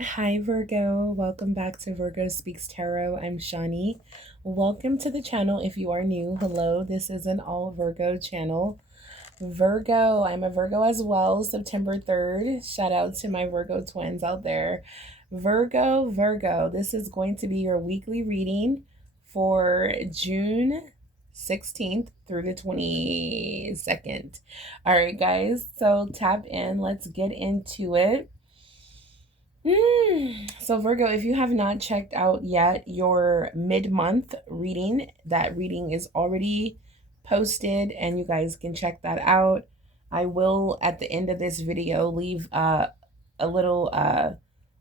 Hi, Virgo. Welcome back to Virgo Speaks Tarot. I'm Shani. Welcome to the channel if you are new. Hello, this is an all Virgo channel. Virgo, I'm a Virgo as well, September 3rd. Shout out to my Virgo twins out there. Virgo, this is going to be your weekly reading for June 16th through the 22nd. All right, guys, so tap in. Let's get into it. So Virgo, if you have not checked out yet your mid-month reading, that reading is already posted and you guys can check that out. I will at the end of this video leave a little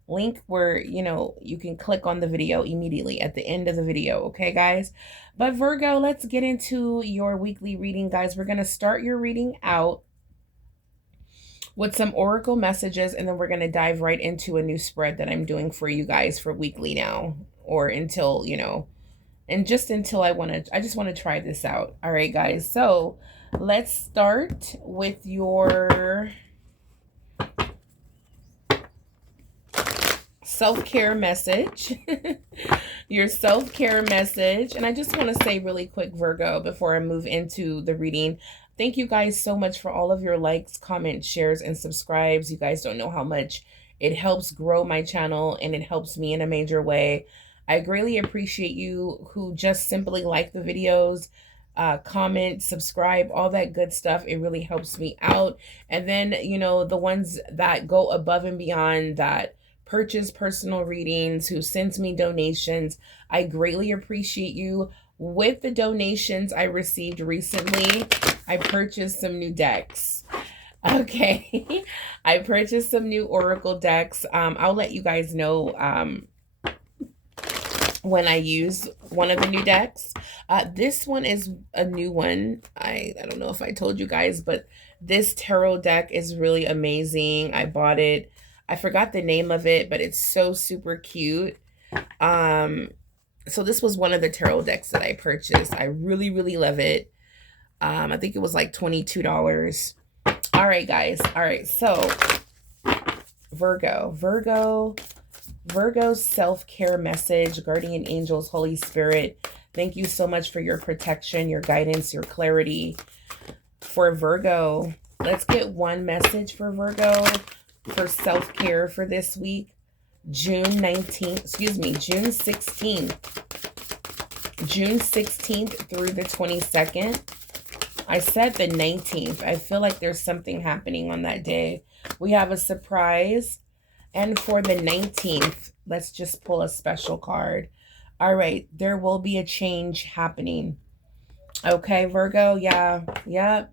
link where you can click on the video immediately at the end of the video, okay guys? But Virgo, let's get into your weekly reading, guys. We're going to start your reading out with some oracle messages, and then we're going to dive right into a new spread that I'm doing for you guys for weekly now, or until and just until I just want to try this out. All right guys, so let's start with your self-care message. Your self-care message. And I just want to say really quick, Virgo, before I move into the reading, thank you guys so much for all of your likes, comments, shares, and subscribes. You guys don't know how much it helps grow my channel and it helps me in a major way. I greatly appreciate you who just simply like the videos, comment, subscribe, all that good stuff. It really helps me out. And then, the ones that go above and beyond, that purchase personal readings, who sends me donations, I greatly appreciate you. With the donations I received recently, I purchased some new decks. Okay. I purchased some new oracle decks. I'll let you guys know when I use one of the new decks. This one is a new one. I don't know if I told you guys, but this tarot deck is really amazing. I bought it. I forgot the name of it, but it's so super cute. So this was one of the tarot decks that I purchased. I really, really love it. I think it was like $22. All right, guys. All right, so Virgo's self-care message, guardian angels, Holy Spirit. Thank you so much for your protection, your guidance, your clarity. For Virgo, let's get one message for Virgo for self-care for this week. June 16th through the 22nd. I said the 19th. I feel like there's something happening on that day. We have a surprise. And for the 19th, let's just pull a special card. All right, there will be a change happening. Okay, Virgo, yeah.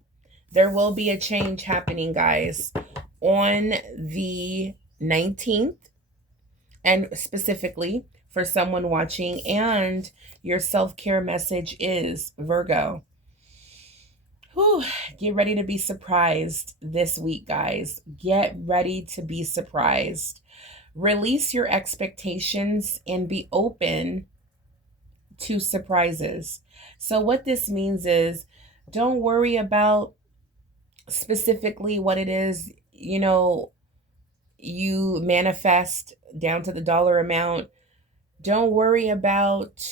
There will be a change happening, guys, on the 19th. And specifically for someone watching, and your self-care message is Virgo. Whew, get ready to be surprised this week, guys. Get ready to be surprised. Release your expectations and be open to surprises. So what this means is, don't worry about specifically what it is, you manifest down to the dollar amount. Don't worry about,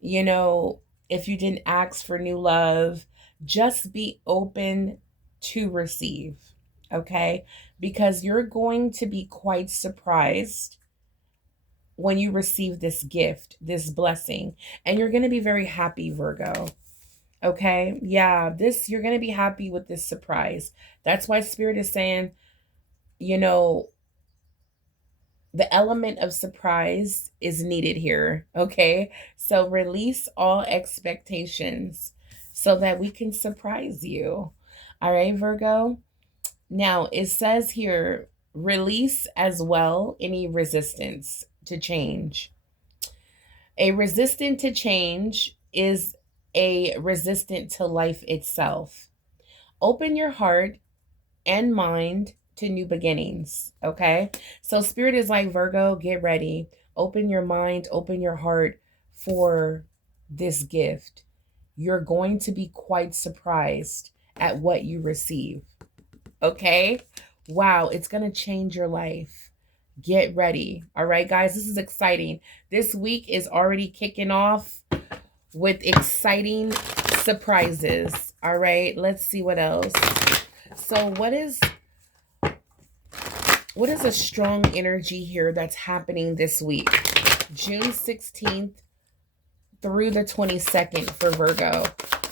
if you didn't ask for new love. Just be open to receive, okay? Because you're going to be quite surprised when you receive this gift, this blessing, and you're going to be very happy, Virgo. Okay? Yeah, you're going to be happy with this surprise. That's why Spirit is saying, the element of surprise is needed here, okay? So release all expectations so that we can surprise you. All right, Virgo? Now, it says here, release as well any resistance to change. A resistant to change is a resistant to life itself. Open your heart and mind to new beginnings, okay? So Spirit is like, Virgo, get ready. Open your mind, open your heart for this gift. You're going to be quite surprised at what you receive, okay? Wow, it's going to change your life. Get ready. All right, guys, this is exciting. This week is already kicking off with exciting surprises. All right, let's see what else. So what is a strong energy here that's happening this week? June 16th through the 22nd for Virgo.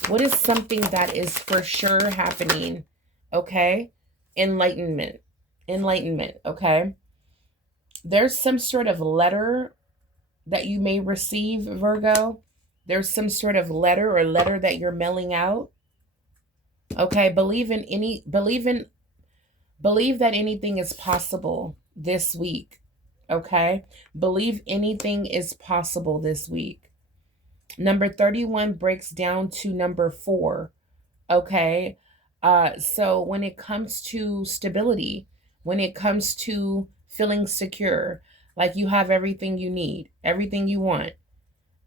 What is something that is for sure happening? Okay? Enlightenment. Enlightenment, okay? There's some sort of letter that you may receive, Virgo. There's some sort of letter that you're mailing out. Okay, believe that anything is possible this week. Okay? Believe anything is possible this week. Number 31 breaks down to number 4. Okay? So when it comes to stability, when it comes to feeling secure, like you have everything you need, everything you want.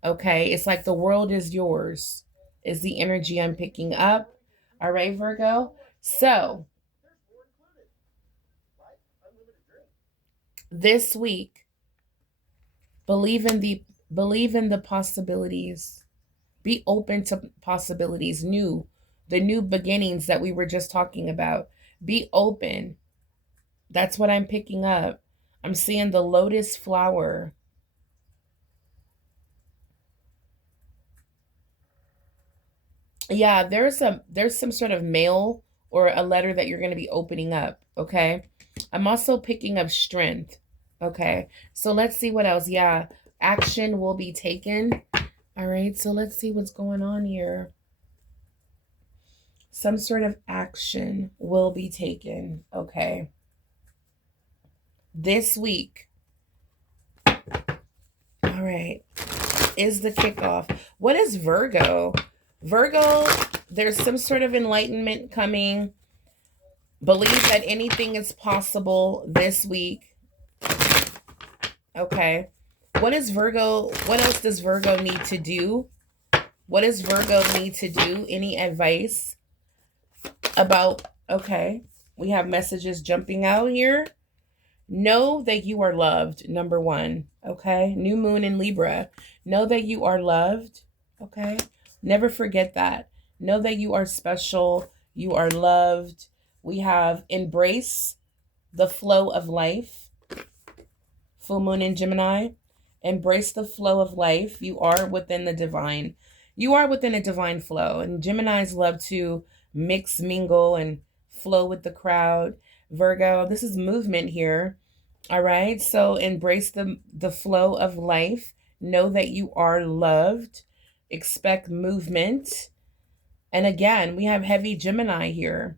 Okay? It's like the world is yours, is the energy I'm picking up. All right, Virgo? So, this week, believe in the possibilities. Be open to possibilities, the new beginnings that we were just talking about. Be open. That's what I'm picking up. I'm seeing the lotus flower. Yeah, there's some sort of mail or a letter that you're going to be opening up, okay? I'm also picking up strength. Okay. So let's see what else. Yeah, action will be taken. All right. So let's see what's going on here. Some sort of action will be taken. Okay. This week. All right. Is the kickoff. What is Virgo? Virgo, there's some sort of enlightenment coming. Believe that anything is possible this week. Okay. What is Virgo? What else does Virgo need to do? What does Virgo need to do? Any advice about, okay, we have messages jumping out here. Know that you are loved, number 1. Okay. New moon in Libra. Know that you are loved. Okay. Never forget that. Know that you are special. You are loved. We have embrace the flow of life. Full moon in Gemini. Embrace the flow of life. You are within the divine. You are within a divine flow. And Geminis love to mix, mingle, and flow with the crowd. Virgo, this is movement here. All right. So embrace the flow of life. Know that you are loved. Expect movement. And again, we have heavy Gemini here.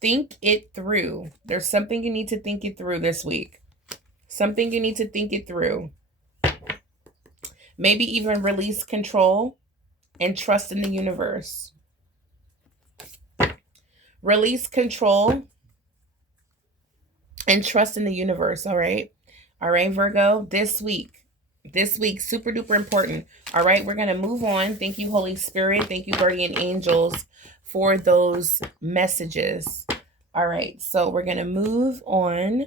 Think it through. There's something you need to think it through this week. Something you need to think it through. Maybe even release control and trust in the universe. Release control and trust in the universe. All right. All right, Virgo, this week, super duper important. All right. We're going to move on. Thank you, Holy Spirit. Thank you, guardian angels, for those messages. All right. So we're going to move on.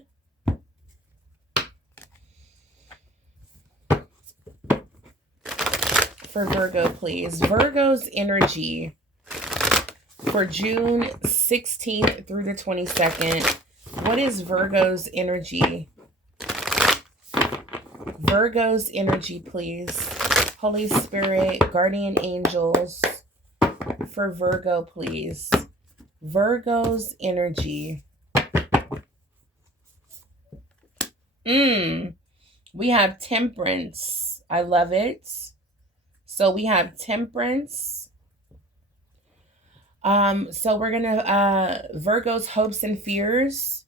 For Virgo, please. Virgo's energy for June 16th through the 22nd. What is Virgo's energy? Virgo's energy, please. Holy Spirit, guardian angels, for Virgo, please. Virgo's energy. We have temperance. I love it. So we have temperance. So we're gonna Virgo's hopes and fears.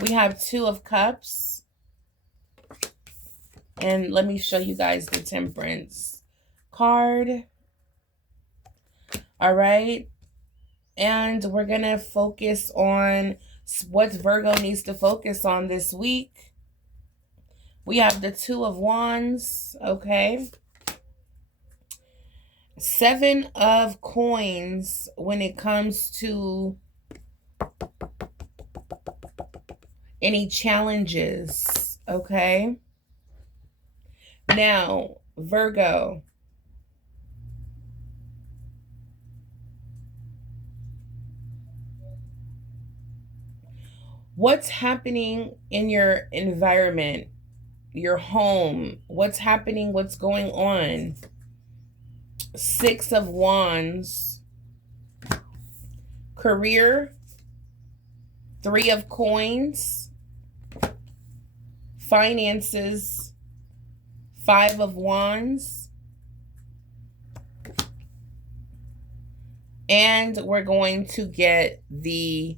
We have 2 of Cups. And let me show you guys the temperance card. All right. And we're gonna focus on what Virgo needs to focus on this week. We have the 2 of Wands. Okay. 7 of Coins when it comes to any challenges, okay? Now, Virgo, what's happening in your environment, your home? What's happening? What's going on? Six of Wands, career, Three of Coins, finances, Five of Wands, and we're going to get the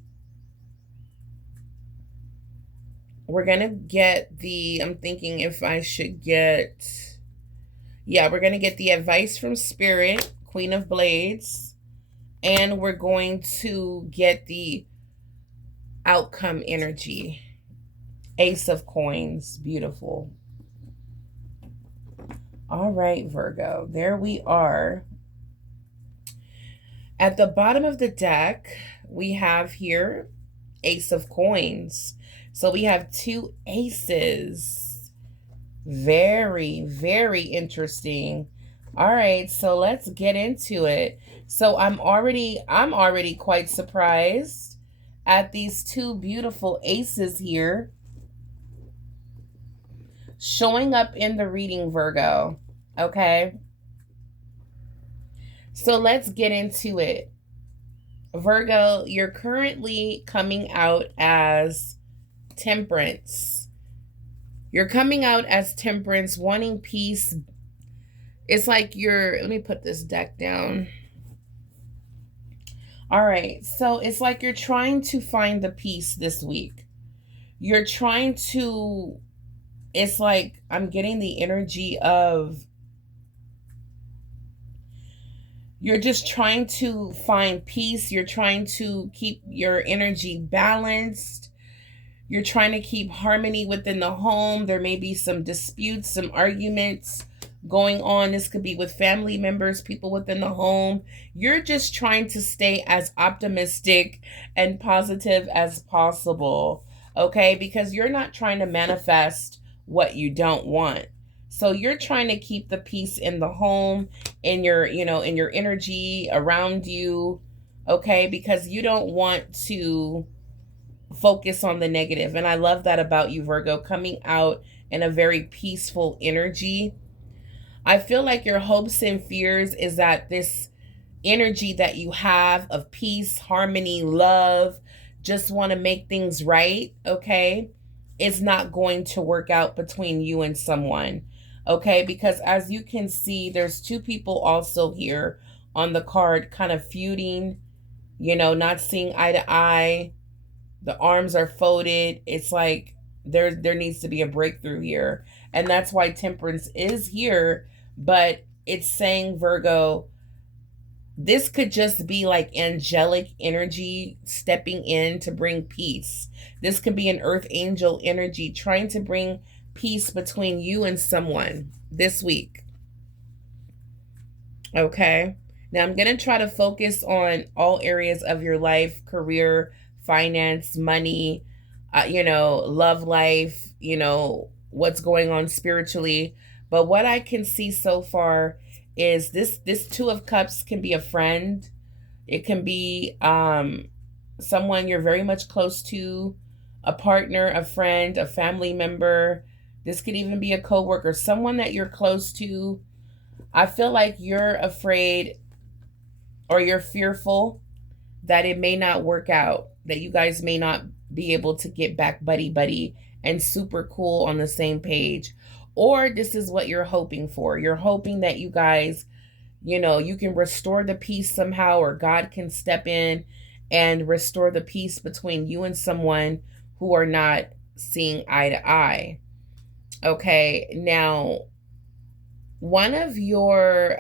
I'm thinking if I should get, yeah, we're going to get the advice from Spirit, Queen of Blades, and we're going to get the outcome energy, Ace of Coins. Beautiful. All right, Virgo, there we are. At the bottom of the deck, we have here Ace of Coins. So we have two aces. Very, very interesting. All right, so let's get into it. So I'm already quite surprised at these two beautiful aces here showing up in the reading, Virgo. Okay? So let's get into it. Virgo, you're currently coming out as Temperance. You're coming out as Temperance, wanting peace. It's like let me put this deck down. All right, so it's like you're trying to find the peace this week. You're trying to, it's like I'm getting the energy of you're just trying to find peace. You're trying to keep your energy balanced. You're trying to keep harmony within the home. There may be some disputes, some arguments going on. This could be with family members, people within the home. You're just trying to stay as optimistic and positive as possible, okay? Because you're not trying to manifest what you don't want. So you're trying to keep the peace in the home, in your, in your energy around you, okay? Because you don't want to focus on the negative. And I love that about you, Virgo, coming out in a very peaceful energy. I feel like your hopes and fears is that this energy that you have of peace, harmony, love, just want to make things right, okay, is not going to work out between you and someone, okay? Because as you can see, there's two people also here on the card kind of feuding, not seeing eye to eye. The arms are folded. It's like there needs to be a breakthrough here. And that's why Temperance is here. But it's saying, Virgo, this could just be like angelic energy stepping in to bring peace. This could be an earth angel energy trying to bring peace between you and someone this week. Okay. Now I'm going to try to focus on all areas of your life, career, finance, money, love life, what's going on spiritually. But what I can see so far is this Two of Cups can be a friend. It can be someone you're very much close to, a partner, a friend, a family member. This could even be a coworker, someone that you're close to. I feel like you're afraid or you're fearful that it may not work out, that you guys may not be able to get back buddy and super cool on the same page. Or this is what you're hoping for. You're hoping that you guys, you can restore the peace somehow, or God can step in and restore the peace between you and someone who are not seeing eye to eye. Okay, now one of your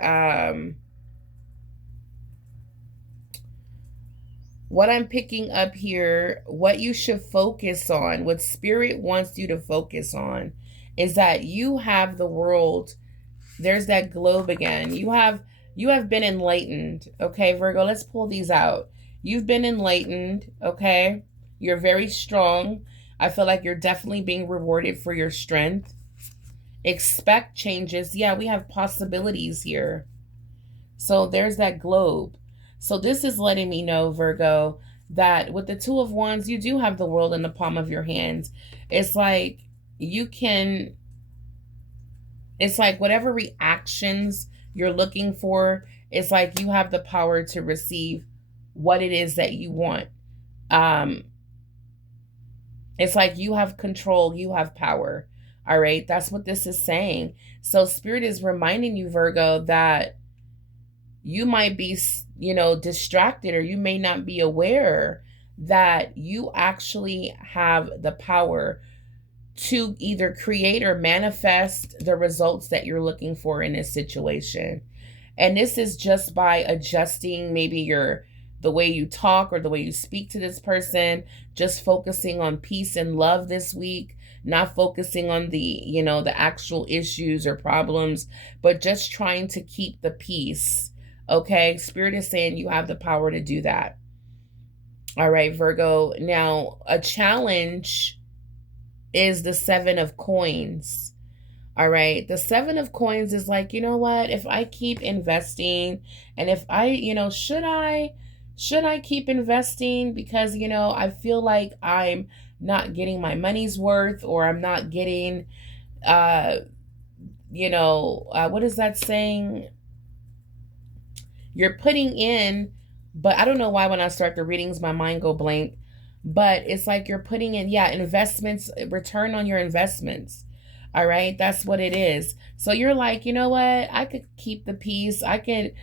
what I'm picking up here, what you should focus on, what Spirit wants you to focus on, is that you have the world. There's that globe again. You have been enlightened. Okay, Virgo, let's pull these out. You've been enlightened. Okay, you're very strong. I feel like you're definitely being rewarded for your strength. Expect changes. Yeah, we have possibilities here. So there's that globe. So this is letting me know, Virgo, that with the Two of Wands, you do have the world in the palm of your hands. It's like you can, it's like whatever reactions you're looking for, it's like you have the power to receive what it is that you want. Um, it's like you have control, you have power. All right, that's what this is saying. So Spirit is reminding you, Virgo, that you might be, distracted, or you may not be aware that you actually have the power to either create or manifest the results that you're looking for in this situation. And this is just by adjusting maybe the way you talk or the way you speak to this person, just focusing on peace and love this week, not focusing on the actual issues or problems, but just trying to keep the peace. Okay? Spirit is saying you have the power to do that. All right, Virgo. Now, a challenge is the Seven of Coins. All right. The Seven of Coins is like, you know what? If I keep investing, and if I, should I keep investing? Because, I feel like I'm not getting my money's worth, or I'm not getting, what is that saying? You're putting in, but I don't know why when I start the readings, my mind go blank. But it's like you're putting in, investments, return on your investments. All right, that's what it is. So you're like, you know what? I could keep the peace. I could,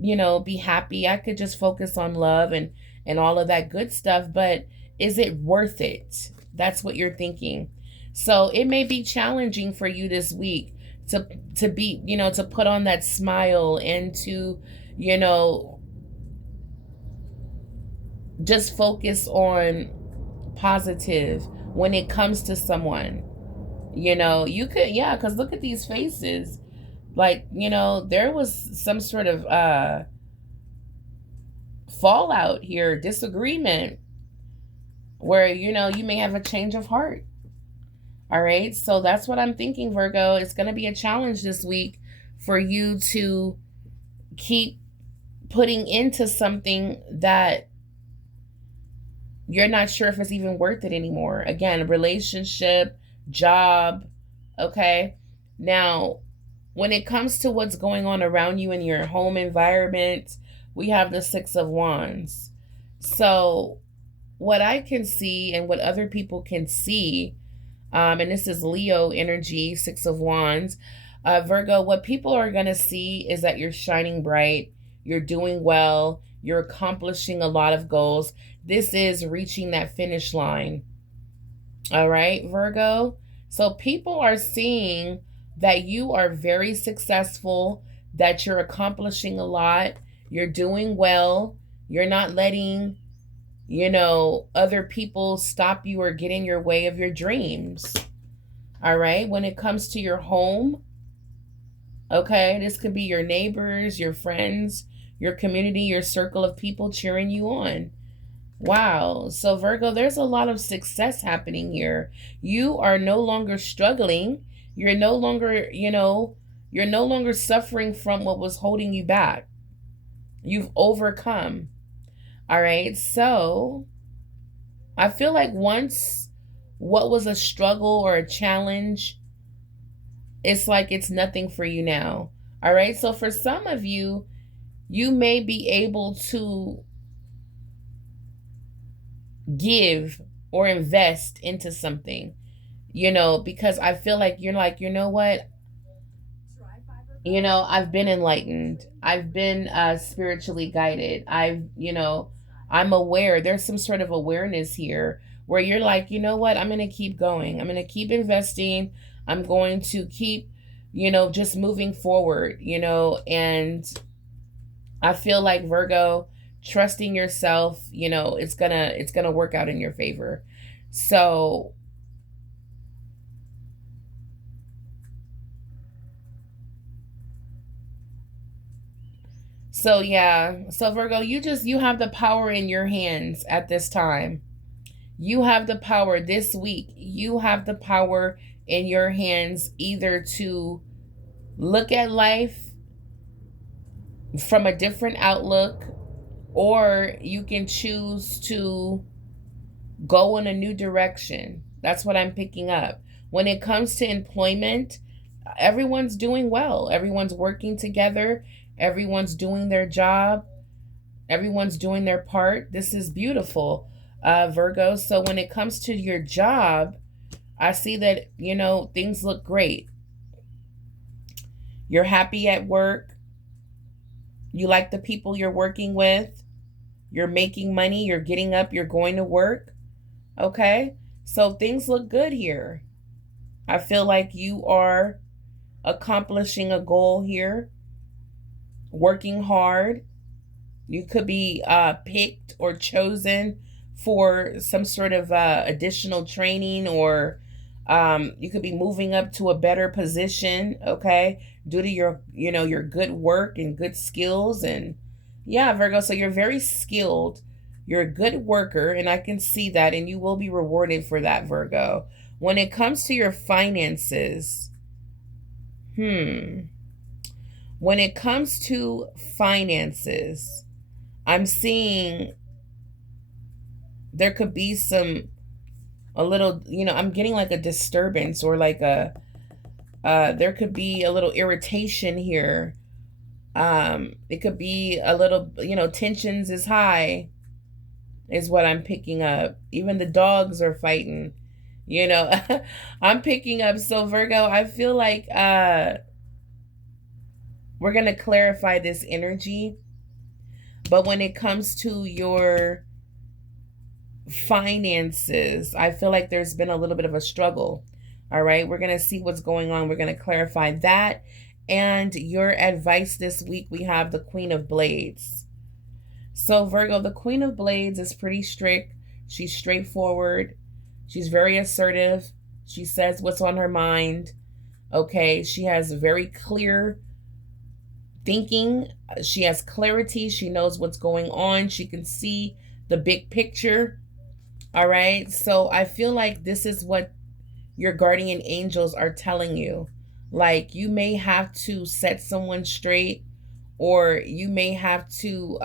be happy. I could just focus on love and all of that good stuff. But is it worth it? That's what you're thinking. So it may be challenging for you this week to be, to put on that smile and to, just focus on positive when it comes to someone. You could, because look at these faces. Like, there was some sort of fallout here, disagreement, where, you may have a change of heart. All right. So that's what I'm thinking, Virgo. It's going to be a challenge this week for you to keep putting into something that you're not sure if it's even worth it anymore. Again, relationship, job. Okay. Now, when it comes to what's going on around you in your home environment, we have the Six of Wands. So, what I can see and what other people can see, and this is Leo energy, Six of Wands, Virgo, what people are going to see is that you're shining bright, you're doing well, you're accomplishing a lot of goals. This is reaching that finish line. All right, Virgo. So people are seeing that you are very successful, that you're accomplishing a lot, you're doing well, you're not letting, other people stop you or get in your way of your dreams. All right. When it comes to your home, okay, this could be your neighbors, your friends, your community, your circle of people cheering you on. Wow. So, Virgo, there's a lot of success happening here. You are no longer struggling. You're no longer, you're no longer suffering from what was holding you back. You've overcome. All right. So, I feel like once what was a struggle or a challenge, it's like it's nothing for you now. All right. So, for some of you, you may be able to give or invest into something, because I feel like you're like, you know what? I've been enlightened. I've been spiritually guided. I'm aware. There's some sort of awareness here where you're like, you know what? I'm going to keep going. I'm going to keep investing. I'm going to keep, just moving forward, and I feel like, Virgo, trusting yourself, it's gonna work out in your favor. So yeah. So Virgo, you have the power in your hands at this time. You have the power this week. You have the power in your hands either to look at life from a different outlook, or you can choose to go in a new direction. That's what I'm picking up. When it comes to employment, everyone's doing well. Everyone's working together. Everyone's doing their job. Everyone's doing their part. This is beautiful, Virgo. So when it comes to your job, I see that, things look great. You're happy at work. You like the people you're working with. You're making money. You're getting up. You're going to work. Okay. So things look good here. I feel like you are accomplishing a goal here, working hard. You could be picked or chosen for some sort of additional training, or you could be moving up to a better position, okay, due to your good work and good skills. And yeah, Virgo, so you're very skilled. You're a good worker, and I can see that, and you will be rewarded for that, Virgo. When it comes to your finances, when it comes to finances, I'm seeing there could be a little, I'm getting like a disturbance, or like there could be a little irritation here. It could be a little, tensions is high, is what I'm picking up. Even the dogs are fighting, you know. I'm picking up. So Virgo, I feel like we're going to clarify this energy. But when it comes to your finances, I feel like there's been a little bit of a struggle. All right, we're going to see what's going on. We're going to clarify that. And your advice this week, we have the Queen of Blades. So Virgo, the Queen of Blades is pretty strict. She's straightforward. She's very assertive. She says what's on her mind. Okay, she has very clear thinking. She has clarity. She knows what's going on. She can see the big picture. All right. So I feel like this is what your guardian angels are telling you. Like, you may have to set someone straight, or you may have to,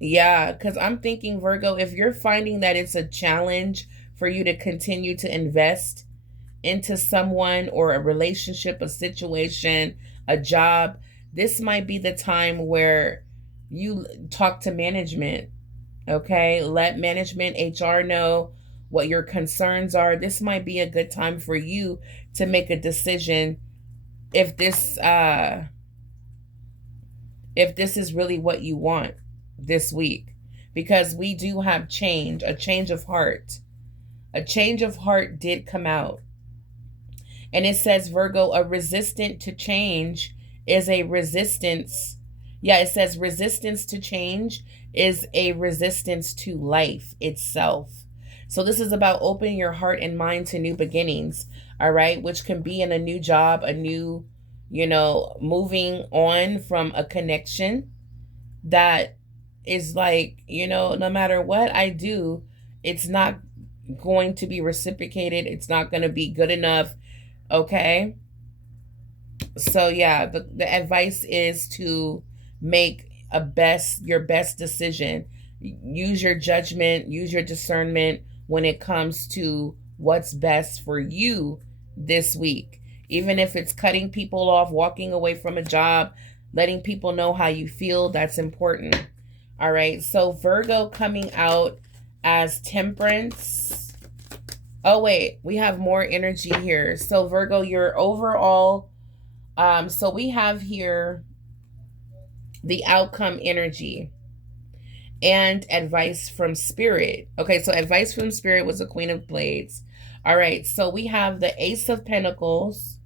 yeah, because I'm thinking, Virgo, if you're finding that it's a challenge for you to continue to invest into someone or a relationship, a situation, a job, this might be the time where you talk to management. Okay, let management, HR know what your concerns are. This might be a good time for you to make a decision if this is really what you want this week, because we do have change, a change of heart. A change of heart did come out. And it says, Virgo, a resistant to change is a resistance. Yeah, it says resistance to change is a resistance to life itself. So this is about opening your heart and mind to new beginnings, all right, which can be in a new job, a new, moving on from a connection that is like, no matter what I do, it's not going to be reciprocated. It's not going to be good enough. Okay. So yeah, the advice is to make your best decision. Use your judgment, use your discernment when it comes to what's best for you this week. Even if it's cutting people off, walking away from a job, letting people know how you feel, that's important. All right. So Virgo coming out as Temperance. Oh wait, we have more energy here. So Virgo, your overall, so we have here the outcome energy and advice from Spirit. Okay, so advice from Spirit was the Queen of Blades. All right, so we have the Ace of Pentacles,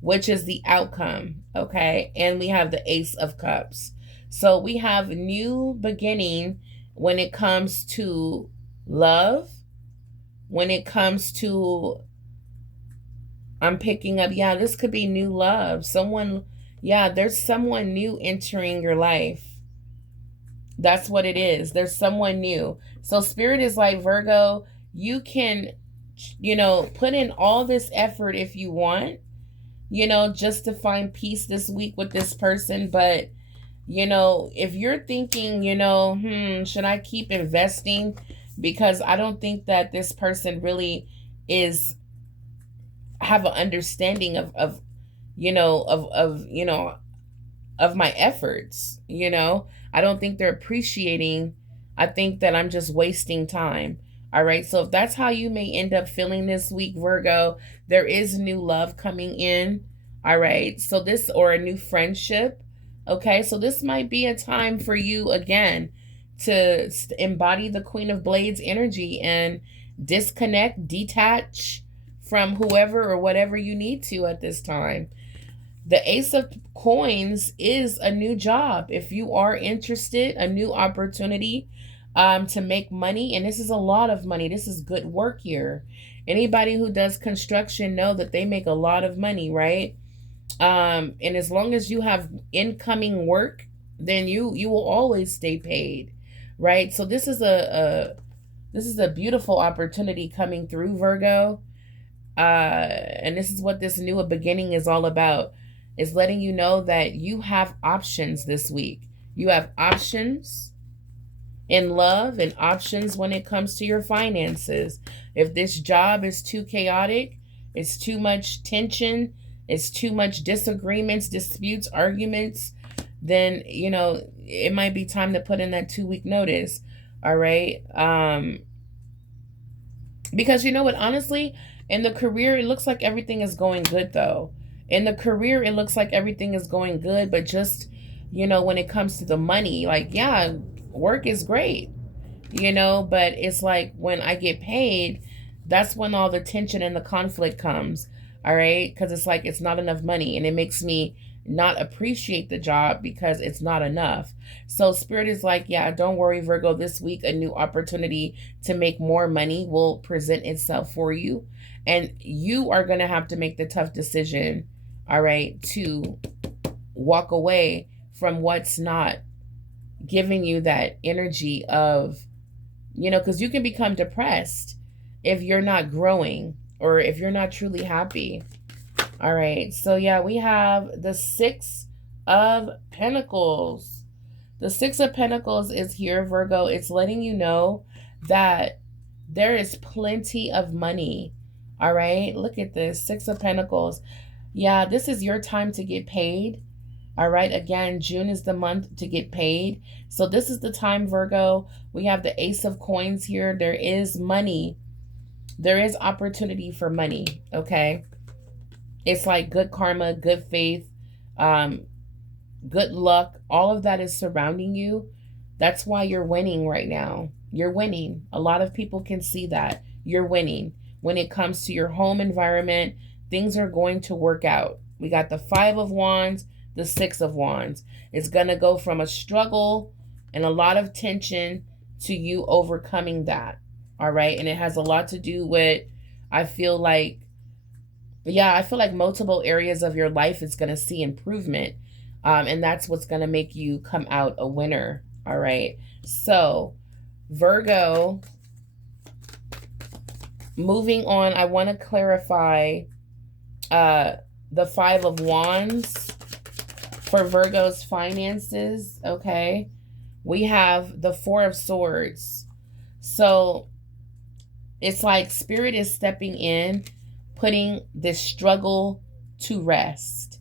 which is the outcome, okay? And we have the Ace of Cups. So we have new beginning when it comes to love, when it comes to, I'm picking up, yeah, this could be new love. Someone, yeah, there's someone new entering your life. That's what it is. There's someone new. So Spirit is like, Virgo, you can, put in all this effort if you want, just to find peace this week with this person. But, if you're thinking, should I keep investing? Because I don't think that this person really is have an understanding of you know, of my efforts, I don't think they're appreciating. I think that I'm just wasting time. All right. So if that's how you may end up feeling this week, Virgo, there is new love coming in. All right. So this, or a new friendship. Okay. So this might be a time for you again to embody the Queen of Blades energy and disconnect, detach from whoever or whatever you need to at this time. The Ace of Coins is a new job. If you are interested, a new opportunity to make money. And this is a lot of money. This is good work here. Anybody who does construction know that they make a lot of money, right? And as long as you have incoming work, then you will always stay paid, right? So this is a beautiful opportunity coming through, Virgo. And this is what this new beginning is all about. Is letting you know that you have options this week. You have options in love and options when it comes to your finances. If this job is too chaotic, it's too much tension, it's too much disagreements, disputes, arguments, then, it might be time to put in that 2-week notice. All right. Because you know what, honestly, in the career, it looks like everything is going good though. In the career, it looks like everything is going good, but just, when it comes to the money, like, yeah, work is great, but it's like when I get paid, that's when all the tension and the conflict comes. All right. Because it's like, it's not enough money, and it makes me not appreciate the job because it's not enough. So Spirit is like, yeah, don't worry, Virgo, this week, a new opportunity to make more money will present itself for you. And you are going to have to make the tough decision, all right, to walk away from what's not giving you that energy of, because you can become depressed if you're not growing or if you're not truly happy. All right. So yeah, we have the Six of Pentacles. The Six of Pentacles is here, Virgo. It's letting you know that there is plenty of money. All right. Look at this. Six of Pentacles. Yeah, this is your time to get paid. All right. Again, June is the month to get paid. So this is the time, Virgo. We have the Ace of Coins here. There is money. There is opportunity for money. Okay. It's like good karma, good faith, good luck. All of that is surrounding you. That's why you're winning right now. You're winning. A lot of people can see that. You're winning. When it comes to your home environment, things are going to work out. We got the Five of Wands, the Six of Wands. It's going to go from a struggle and a lot of tension to you overcoming that. All right. And it has a lot to do with, I feel like multiple areas of your life is going to see improvement. And that's what's going to make you come out a winner. All right. So Virgo, moving on, I want to clarify the Five of Wands for Virgo's finances. Okay. We have the Four of Swords. So it's like Spirit is stepping in, putting this struggle to rest.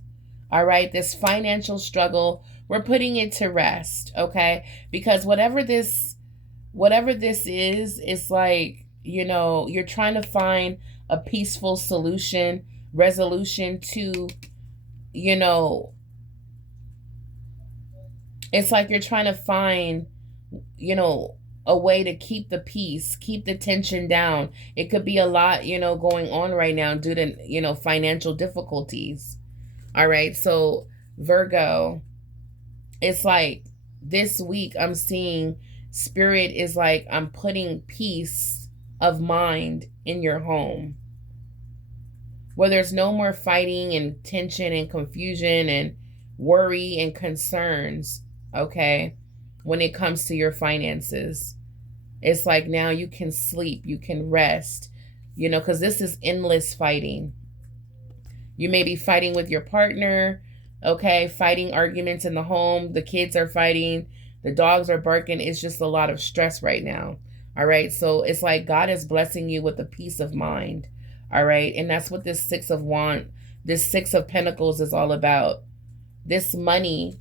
All right. This financial struggle, we're putting it to rest. Okay. Because whatever this is, it's like, you're trying to find a peaceful solution, resolution to, it's like you're trying to find, a way to keep the peace, keep the tension down. It could be a lot, going on right now due to, financial difficulties. All right. So Virgo, it's like this week I'm seeing Spirit is like, I'm putting peace of mind in your home where there's no more fighting and tension and confusion and worry and concerns. Okay. when it comes to your finances. It's like now you can sleep, you can rest, because this is endless fighting. You may be fighting with your partner, okay, fighting arguments in the home. The kids are fighting, the dogs are barking. It's just a lot of stress right now. All right. So it's like God is blessing you with a peace of mind. All right. And that's what this Six of Pentacles is all about. This money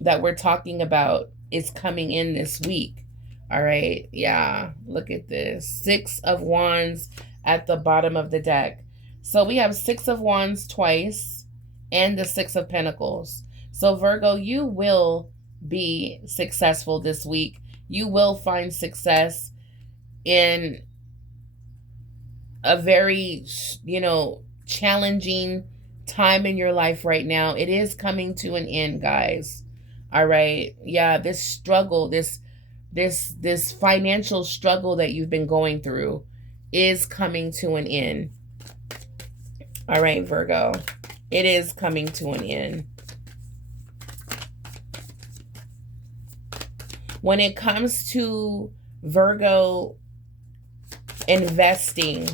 that we're talking about is coming in this week. All right. Yeah. Look at this. Six of Wands at the bottom of the deck. So we have Six of Wands twice and the Six of Pentacles. So Virgo, you will be successful this week. You will find success in a very, challenging time in your life right now. It is coming to an end, guys. All right. Yeah, this struggle, this financial struggle that you've been going through is coming to an end. All right, Virgo. It is coming to an end. When it comes to Virgo investing,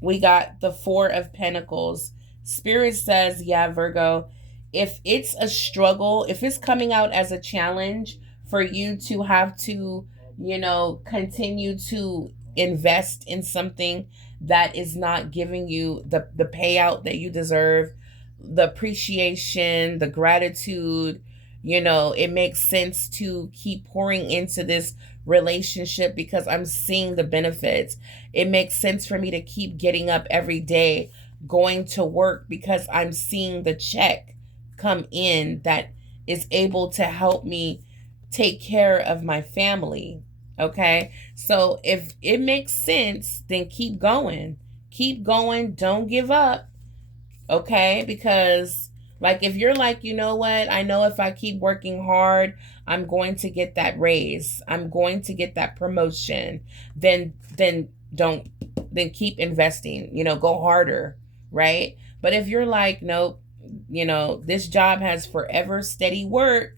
we got the Four of Pentacles. Spirit says, yeah, Virgo, if it's a struggle, if it's coming out as a challenge for you to have to, continue to invest in something that is not giving you the payout that you deserve, the appreciation, the gratitude, it makes sense to keep pouring into this relationship because I'm seeing the benefits. It makes sense for me to keep getting up every day, going to work because I'm seeing the check come in that is able to help me take care of my family. Okay. So if it makes sense, then keep going. Keep going. Don't give up. Okay. Because like if you're like, you know what? I know if I keep working hard, I'm going to get that raise. I'm going to get that promotion. Then keep investing, go harder. Right. But if you're like, nope, this job has forever steady work.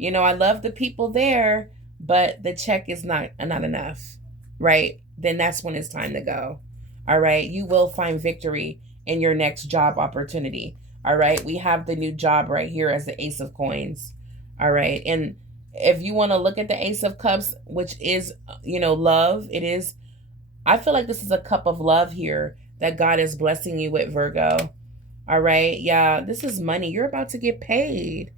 I love the people there, but the check is not enough, right? Then that's when it's time to go. All right. You will find victory in your next job opportunity. All right. We have the new job right here as the Ace of Coins. All right. And if you want to look at the Ace of Cups, which is, love, it is, I feel like this is a cup of love here that God is blessing you with, Virgo. All right. Yeah. This is money. You're about to get paid.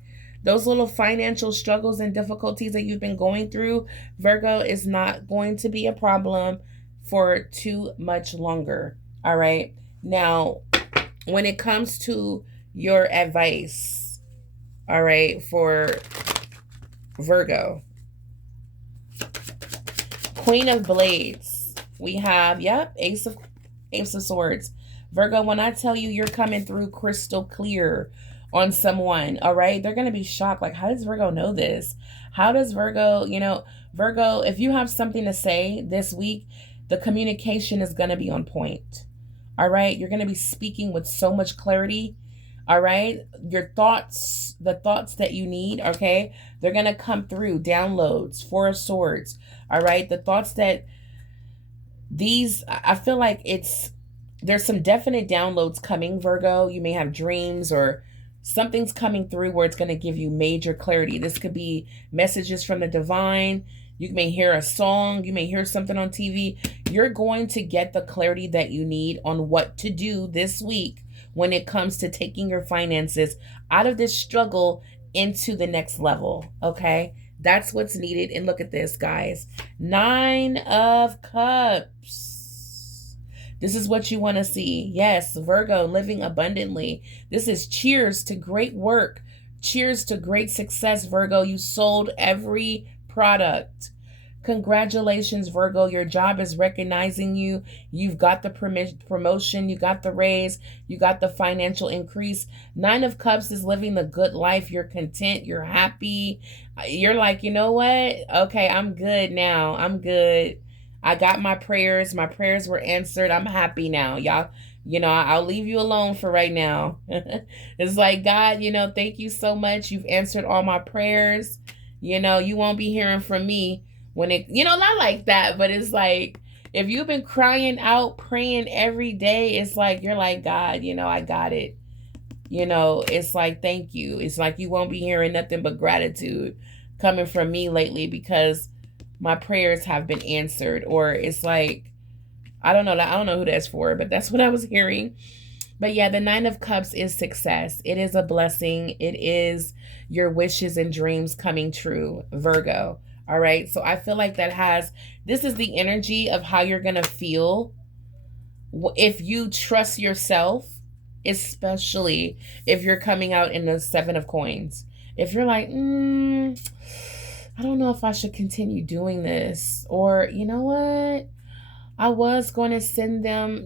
Those little financial struggles and difficulties that you've been going through, Virgo, is not going to be a problem for too much longer. All right. Now, when it comes to your advice, all right, for Virgo, Queen of Blades, we have, Ace of Swords. Virgo, when I tell you you're coming through crystal clear on someone, all right, they're going to be shocked. Like, how does Virgo know this? How does Virgo, Virgo, if you have something to say this week, the communication is going to be on point. All right. You're going to be speaking with so much clarity. All right. Your thoughts, the thoughts that you need, okay, they're going to come through. Downloads, Four of Swords. All right. The thoughts that I feel like there's some definite downloads coming, Virgo. You may have dreams or something's coming through where it's going to give you major clarity. This could be messages from the divine. You may hear a song. You may hear something on TV. You're going to get the clarity that you need on what to do this week when it comes to taking your finances out of this struggle into the next level. Okay? That's what's needed. And look at this, guys. 9 of Cups. This is what you want to see. Yes, Virgo, living abundantly. This is cheers to great work. Cheers to great success, Virgo. You sold every product. Congratulations, Virgo. Your job is recognizing you. You've got the promotion. You got the raise. You got the financial increase. 9 of Cups is living the good life. You're content. You're happy. You're like, you know what? Okay, I'm good now. I'm good. I got my prayers. My prayers were answered. I'm happy now. Y'all I'll leave you alone for right now. It's like, God, thank you so much. You've answered all my prayers. You won't be hearing from me when not like that, but it's like, if you've been crying out, praying every day, it's like, you're like, God, I got it. It's like, thank you. It's like you won't be hearing nothing but gratitude coming from me lately because my prayers have been answered. Or it's like, I don't know who that's for, but that's what I was hearing. But yeah, the Nine of Cups is success. It is a blessing. It is your wishes and dreams coming true, Virgo. All right. So I feel like this is the energy of how you're going to feel if you trust yourself, especially if you're coming out in the Seven of Coins. If you're like, I don't know if I should continue doing this, or you know what? I was going to send them,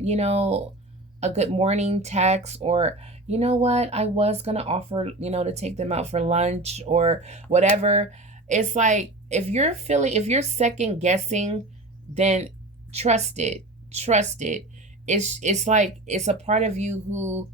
a good morning text, or you know what? I was going to offer, to take them out for lunch or whatever. It's like, if you're second guessing, then trust it. Trust it. It's like, it's a part of you who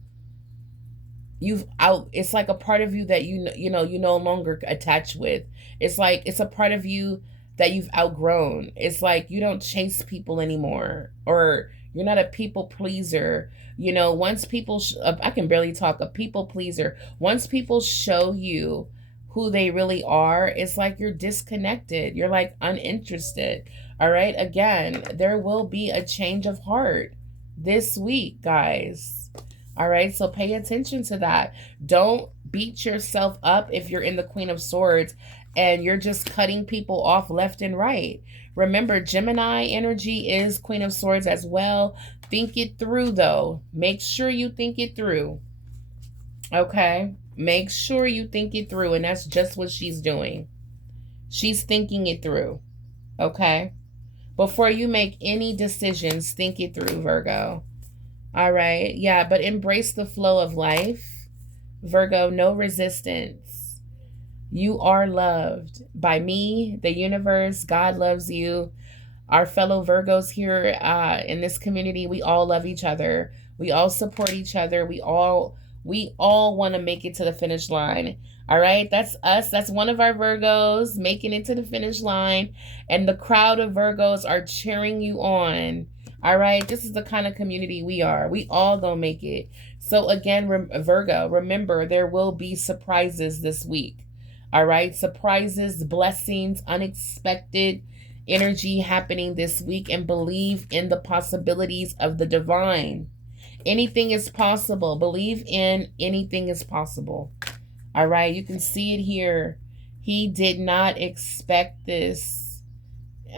it's like a part of you that you no longer attached with. It's like, it's a part of you that you've outgrown. It's like you don't chase people anymore, or you're not a people pleaser. Once people I can barely talk, a people pleaser. Once people show you who they really are, it's like you're disconnected. You're like uninterested. All right? Again, there will be a change of heart this week, guys. All right, so pay attention to that. Don't beat yourself up if you're in the Queen of Swords and you're just cutting people off left and right. Remember, Gemini energy is Queen of Swords as well. Think it through, though. Make sure you think it through. Okay? Make sure you think it through, and that's just what she's doing. She's thinking it through. Okay? Before you make any decisions, think it through, Virgo. All right. Yeah, but embrace the flow of life. Virgo, no resistance. You are loved by me, the universe. God loves you. Our fellow Virgos here in this community, we all love each other. We all support each other. We all want to make it to the finish line. All right, that's us. That's one of our Virgos making it to the finish line. And the crowd of Virgos are cheering you on. All right, this is the kind of community we are. We all gonna make it. So again, Virgo, remember, there will be surprises this week. All right, surprises, blessings, unexpected energy happening this week, and believe in the possibilities of the divine. Anything is possible. Believe in anything is possible. All right, you can see it here. He did not expect this.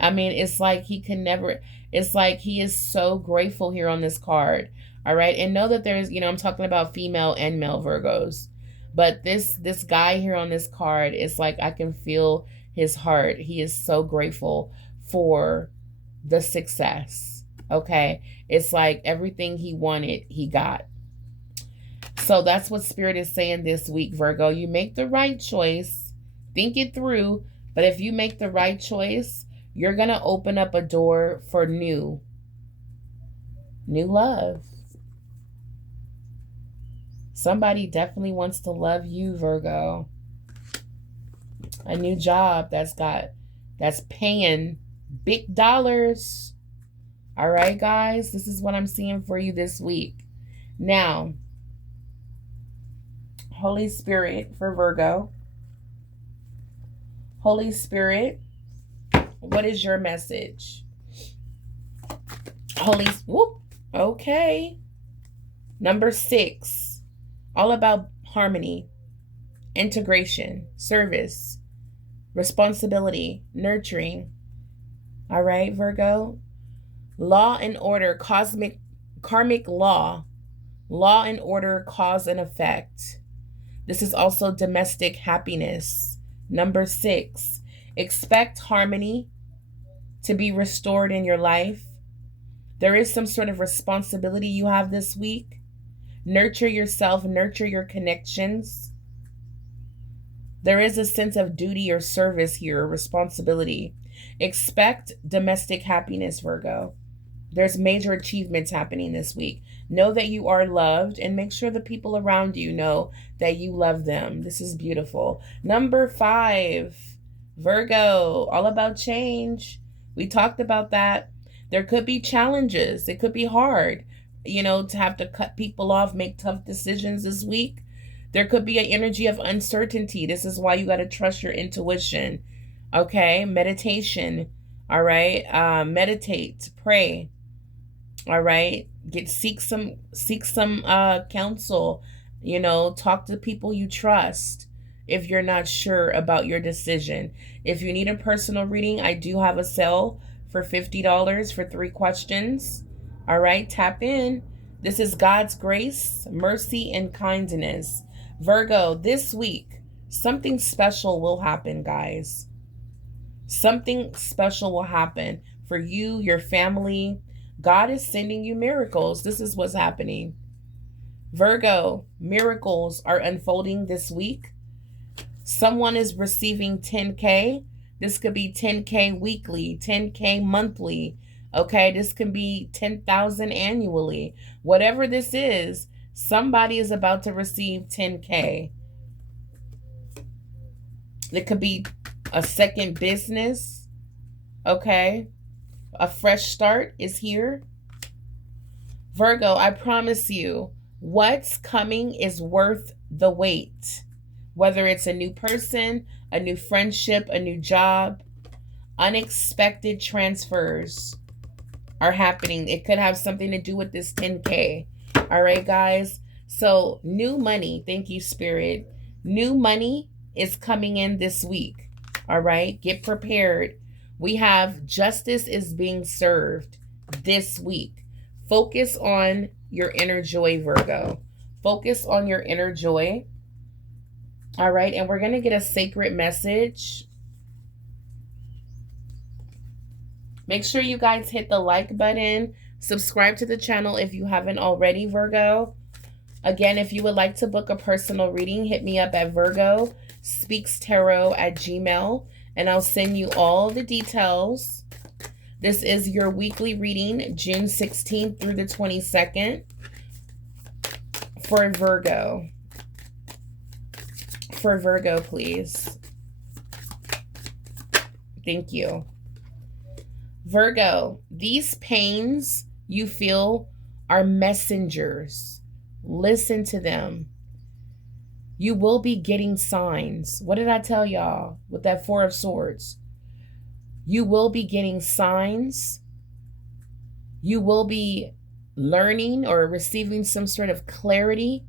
I mean, it's like he can never, it's like he is so grateful here on this card. All right, and know that there's, I'm talking about female and male Virgos. But this guy here on this card, it's like I can feel his heart. He is so grateful for the success. Okay, it's like everything he wanted, he got. So that's what Spirit is saying this week, Virgo. You make the right choice. Think it through. But if you make the right choice, you're going to open up a door for new love. Somebody definitely wants to love you, Virgo. A new job that's paying big dollars. All right, guys, this is what I'm seeing for you this week. Now, Holy Spirit for Virgo. Holy Spirit, what is your message? Okay. Number 6, all about harmony, integration, service, responsibility, nurturing. All right, Virgo. Law and order, karmic law and order, cause and effect. This is also domestic happiness. Number 6, expect harmony to be restored in your life. There is some sort of responsibility you have this week. Nurture yourself, nurture your connections. There is a sense of duty or service here, responsibility. Expect domestic happiness, Virgo. There's major achievements happening this week. Know that you are loved and make sure the people around you know that you love them. This is beautiful. Number 5, Virgo, all about change. We talked about that. There could be challenges. It could be hard, to have to cut people off, make tough decisions this week. There could be an energy of uncertainty. This is why you got to trust your intuition. Okay, meditation. All right, meditate, pray. All right, seek some counsel. Talk to people you trust if you're not sure about your decision. If you need a personal reading, I do have a sale for $50 for 3 questions. All right, tap in. This is God's grace, mercy, and kindness. Virgo, this week, something special will happen, guys. Something special will happen for you, your family. God is sending you miracles. This is what's happening. Virgo, miracles are unfolding this week. Someone is receiving 10K. This could be 10K weekly, 10K monthly. Okay, this can be 10,000 annually. Whatever this is, somebody is about to receive 10K. It could be a second business. Okay, a fresh start is here. Virgo, I promise you, what's coming is worth the wait. Whether it's a new person, a new friendship, a new job, unexpected transfers are happening. It could have something to do with this 10K. All right, guys. So new money. Thank you, Spirit. New money is coming in this week. All right. Get prepared. We have justice is being served this week. Focus on your inner joy, Virgo. Focus on your inner joy. All right. And we're going to get a sacred message. Make sure you guys hit the like button. Subscribe to the channel if you haven't already, Virgo. Again, if you would like to book a personal reading, hit me up at virgospeakstarot@gmail.com and I'll send you all the details. This is your weekly reading, June 16th through the 22nd for Virgo. For Virgo, please. Thank you. Virgo, these pains you feel are messengers. Listen to them. You will be getting signs. What did I tell y'all with that 4 of Swords? You will be getting signs. You will be learning or receiving some sort of clarity.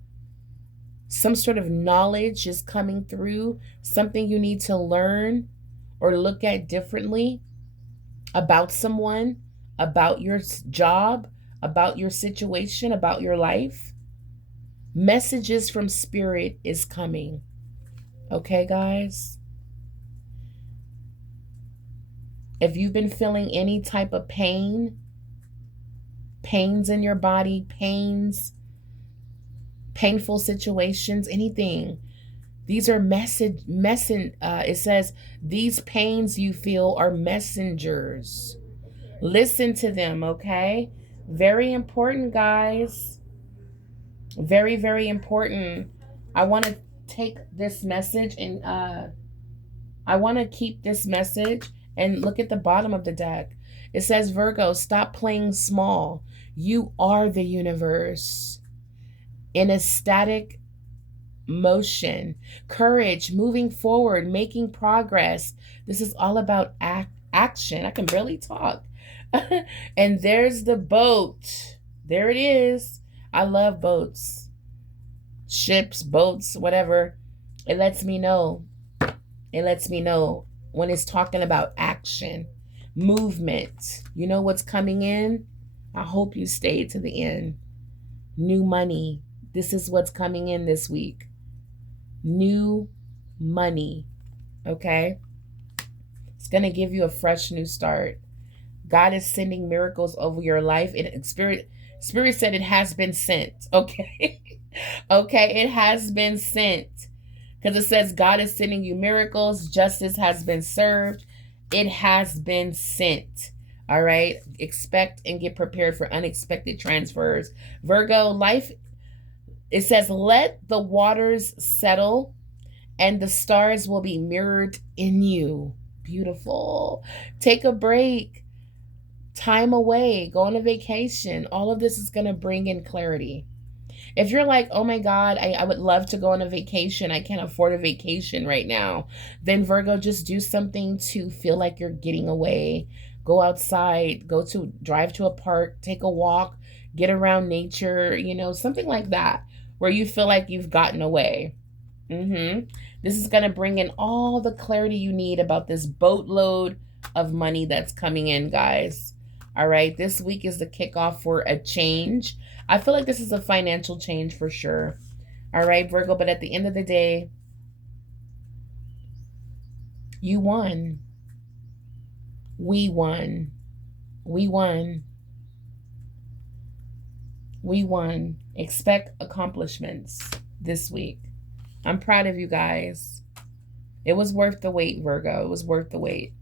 Some sort of knowledge is coming through. Something you need to learn or look at differently about someone, about your job, about your situation, about your life. Messages from Spirit is coming. Okay, guys? If you've been feeling any type of pains in your body, painful situations, anything, these are it says, these pains you feel are messengers. Listen to them, okay? Very important, guys. Very, very important. I want to take this message and I want to keep this message and look at the bottom of the deck. It says, Virgo, stop playing small. You are the universe. In a static motion, courage, moving forward, making progress. This is all about action. I can barely talk. And there's the boat. There it is. I love boats, ships, boats, whatever. It lets me know. It lets me know when it's talking about action, movement. You know what's coming in? I hope you stay to the end. New money. This is what's coming in this week. New money. Okay? It's going to give you a fresh new start. God is sending miracles over your life. Spirit said it has been sent. Okay? Okay, it has been sent. Because it says God is sending you miracles. Justice has been served. It has been sent. All right. Expect and get prepared for unexpected transfers. Virgo, life, it says, let the waters settle and the stars will be mirrored in you. Beautiful. Take a break, time away, go on a vacation. All of this is going to bring in clarity. If you're like, oh my God, I would love to go on a vacation, I can't afford a vacation right now, then Virgo, just do something to feel like you're getting away. Go outside, drive to a park, take a walk, get around nature, something like that, where you feel like you've gotten away. This is going to bring in all the clarity you need about this boatload of money that's coming in, guys. All right. This week is the kickoff for a change. I feel like this is a financial change for sure. All right, Virgo. But at the end of the day, you won. We won. We won. We won. Expect accomplishments this week. I'm proud of you guys. It was worth the wait, Virgo. It was worth the wait.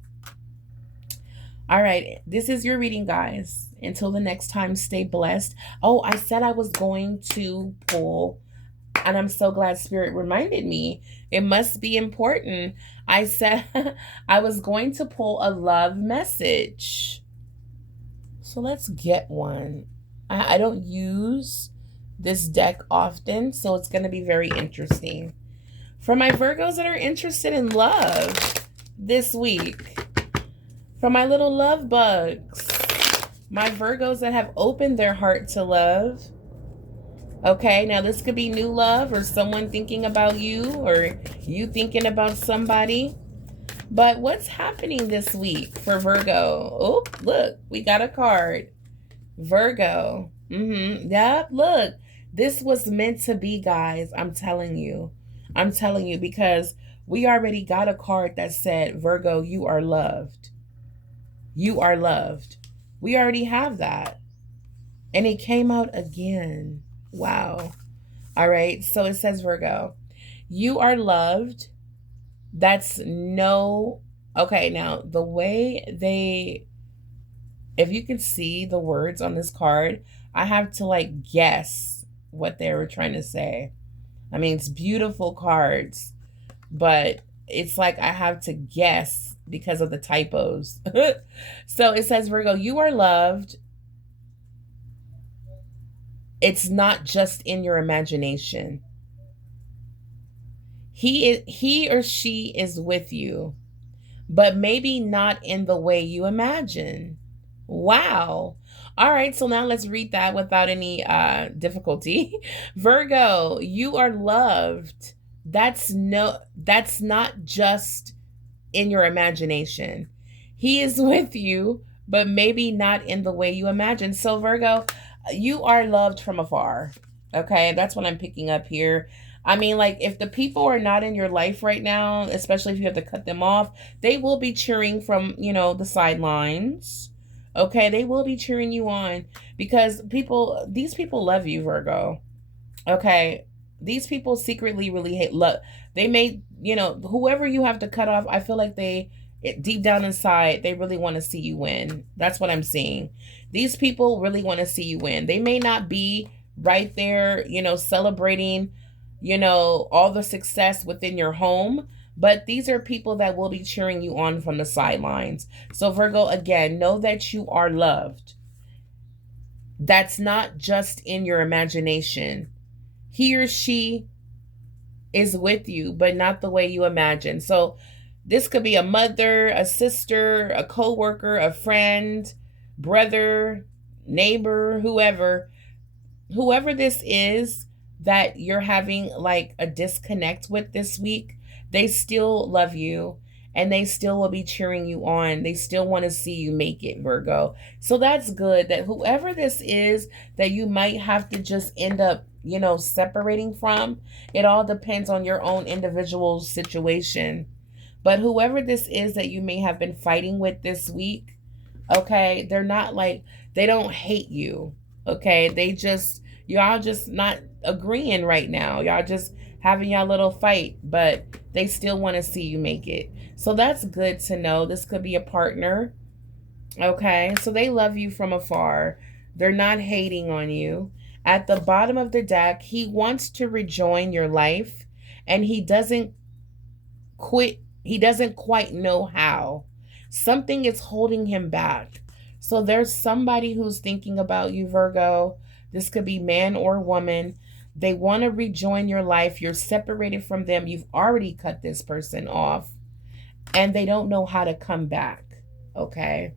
All right. This is your reading, guys. Until the next time, stay blessed. Oh, I said I was going to pull, and I'm so glad Spirit reminded me. It must be important. I said I was going to pull a love message. So let's get one. I don't use this deck often, so it's going to be very interesting. For my Virgos that are interested in love this week, for my little love bugs, my Virgos that have opened their heart to love. Okay, now this could be new love or someone thinking about you or you thinking about somebody. But what's happening this week for Virgo? Oh, look, we got a card. Virgo. Yep, look. This was meant to be, guys. I'm telling you. I'm telling you, because we already got a card that said, Virgo, you are loved. You are loved. We already have that. And it came out again. Wow. All right. So it says, Virgo, you are loved. That's no... Okay, now the way if you can see the words on this card, I have to like guess what they were trying to say. I mean, it's beautiful cards, but it's like I have to guess because of the typos. So it says, Virgo, you are loved. It's not just in your imagination. He or she is with you, but maybe not in the way you imagine. Wow. All right, so now let's read that without any difficulty. Virgo, you are loved. That's not just in your imagination. He is with you, but maybe not in the way you imagine. So Virgo, you are loved from afar. Okay, that's what I'm picking up here. I mean, like, if the people are not in your life right now, especially if you have to cut them off, they will be cheering from, the sidelines. Okay, they will be cheering you on because these people love you, Virgo. Okay, these people secretly really hate love. They may, whoever you have to cut off, I feel like deep down inside, they really want to see you win. That's what I'm seeing. These people really want to see you win. They may not be right there, celebrating, all the success within your home, but these are people that will be cheering you on from the sidelines. So Virgo, again, know that you are loved. That's not just in your imagination. He or she is with you, but not the way you imagine. So this could be a mother, a sister, a coworker, a friend, brother, neighbor, whoever this is that you're having like a disconnect with this week. They still love you and they still will be cheering you on. They still want to see you make it, Virgo. So that's good that whoever this is that you might have to just end up, separating from, it all depends on your own individual situation. But whoever this is that you may have been fighting with this week, okay, they're not like, they don't hate you, okay? Y'all just not agreeing right now. Y'all just having y'all little fight, but they still want to see you make it. So that's good to know. This could be a partner. Okay, so they love you from afar. They're not hating on you. At the bottom of the deck, he wants to rejoin your life and he doesn't quite know how. Something is holding him back. So there's somebody who's thinking about you, Virgo. This could be man or woman. They want to rejoin your life. You're separated from them. You've already cut this person off and they don't know how to come back. Okay.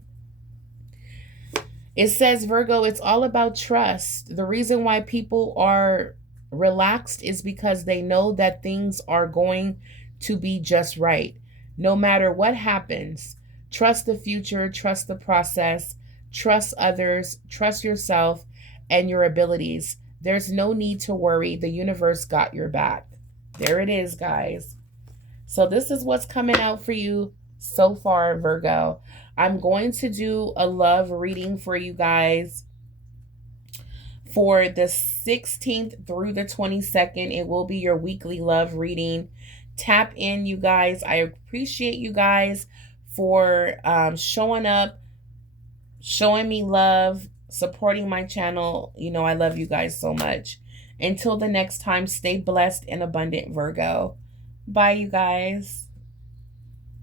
It says, Virgo, it's all about trust. The reason why people are relaxed is because they know that things are going to be just right. No matter what happens, trust the future, trust the process, trust others, trust yourself and your abilities. There's no need to worry. The universe got your back. There it is, guys. So this is what's coming out for you so far, Virgo. I'm going to do a love reading for you guys for the 16th through the 22nd. It will be your weekly love reading. Tap in, you guys. I appreciate you guys for showing up, showing me love, supporting my channel. You know, I love you guys so much. Until the next time, stay blessed and abundant, Virgo. Bye, you guys.